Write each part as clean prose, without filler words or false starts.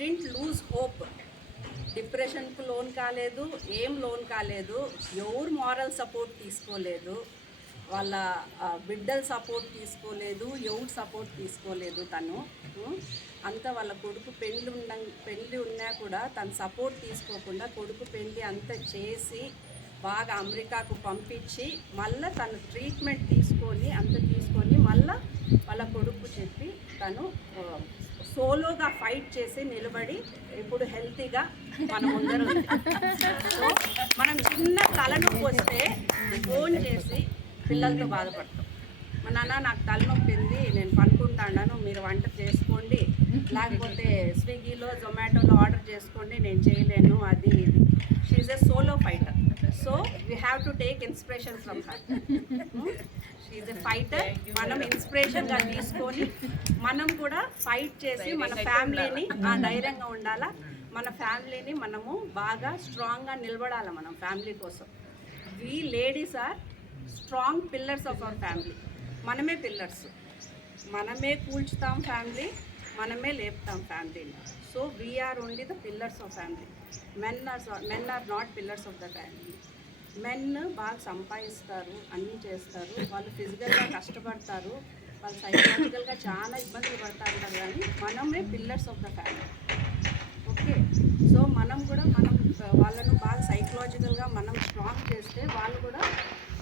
Didn't lose hope. డిప్రెషన్కు లోన్ కాలేదు, ఏం లోన్ కాలేదు, ఎవరు మారల్ సపోర్ట్ తీసుకోలేదు, వాళ్ళ బిడ్డల సపోర్ట్ తీసుకోలేదు, ఎవరు సపోర్ట్ తీసుకోలేదు. తను అంతా వాళ్ళ కొడుకు పెళ్ళి ఉన్నా కూడా తను సపోర్ట్ తీసుకోకుండా కొడుకు పెళ్ళి అంతా చేసి బాగా అమెరికాకు పంపించి మళ్ళీ తను ట్రీట్మెంట్ తీసుకొని మళ్ళీ వాళ్ళ కొడుకు చెప్పి తను సోలోగా ఫైట్ చేసి నిలబడి ఇప్పుడు హెల్తీగా మనం అందరం. సో మనం చిన్న తలనొప్పి వస్తే ఫోన్ చేసి పిల్లలతో బాధపడతాం. మా నాన్న నాకు తలనొప్పి ఉంది, నేను పనుకుంటాను, మీరు వంట చేసుకోండి, లేకపోతే స్విగ్గీలో జొమాటోలో ఆర్డర్ చేసుకోండి, నేను చేయలేను, అది ఇది. She is a solo fighter. So we have to take inspiration from her. She is a fighter. మనం ఇన్స్పిరేషన్గా తీసుకొని మనం కూడా ఫైట్ చేసి మన ఫ్యామిలీని ధైర్యంగా ఉండాలా, మన ఫ్యామిలీని మనము బాగా స్ట్రాంగ్గా నిలబడాలి. మనం ఫ్యామిలీ కోసం we ladies are strong pillars of our family. మనమే పిల్లర్స్, మనమే కూల్చుతాం ఫ్యామిలీ, మనమే లేపుతాం ఫ్యామిలీని. So we are only the pillars of family. Men are not pillars of the family. Men బాగా సంపాదిస్తారు, అన్నీ చేస్తారు, వాళ్ళు ఫిజికల్గా కష్టపడతారు, వాళ్ళు సైకలాజికల్గా చాలా ఇబ్బందులు పడతారు కానీ మనమే pillars of the family. Okay, so మనం కూడా వాళ్ళను బాగా సైకలాజికల్గా మనం స్ట్రాంగ్ చేస్తే వాళ్ళు కూడా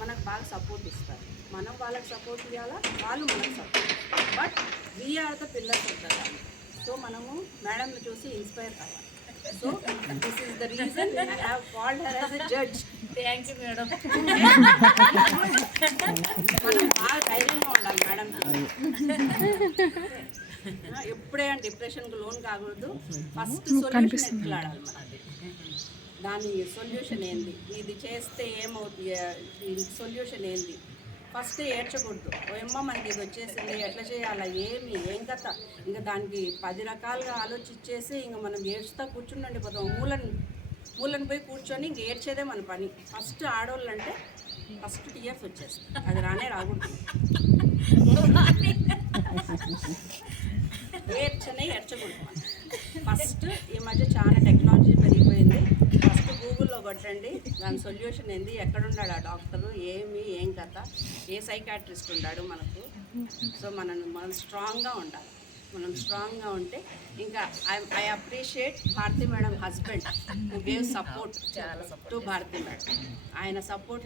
మనకు బాగా సపోర్ట్ ఇస్తారు. మనం వాళ్ళకి సపోర్ట్ ఇవ్వాలా, వాళ్ళు మనకు సపోర్ట్ ఇస్తారు. But we are the pillars of the family. So మనము మేడంని చూసి ఇన్స్పైర్ కావాలి. So this is the reason I have called her as a judge. Thank you madam. మనం బాగా ధైర్యంగా ఉండాలి మేడం. ఎప్పుడే డిప్రెషన్కి లోన్ కాకూడదు. ఫస్ట్ సొల్యూషన్ ఎట్లాడాలి మనది, దాని సొల్యూషన్ ఏంది, ఇది చేస్తే ఏమవుతుంది, దీని సొల్యూషన్ ఏంది. ఫస్ట్ ఏడ్చకూడదు. ఓయమ్మ మనకి ఇది వచ్చేసింది, ఎట్లా చేయాలా, ఏం కథ, ఇంకా దానికి 10 రకాలుగా ఆలోచించేసి ఇంకా మనం ఏడ్చుతా కూర్చుని ఉండిపోతాం. మూలను పోయి కూర్చొని ఇంక ఏడ్చేదే మన పని. ఫస్ట్ ఆడవాళ్ళు అంటే ఫస్ట్ టీయర్స్ వచ్చేస్తాయి, అది రాకూడదు. ఏడ్చకూడదు మనం. ఫస్ట్ ఈ మధ్య చాలా టెక్నాలజీ పెరిగిపోయింది. ఫస్ట్ గూగుల్లో కొట్టండి దాని సొల్యూషన్ ఏంది, ఎక్కడున్నాడు ఆ డాక్టరు, ఏం కథ, ఏ సైకాట్రిస్ట్ ఉన్నాడు మనకు. సో మనం స్ట్రాంగ్గా ఉండాలి. మనం స్ట్రాంగ్గా ఉంటే ఇంకా I appreciate Bharati madam husband who gave support to Bharati madam. ఆయన సపోర్ట్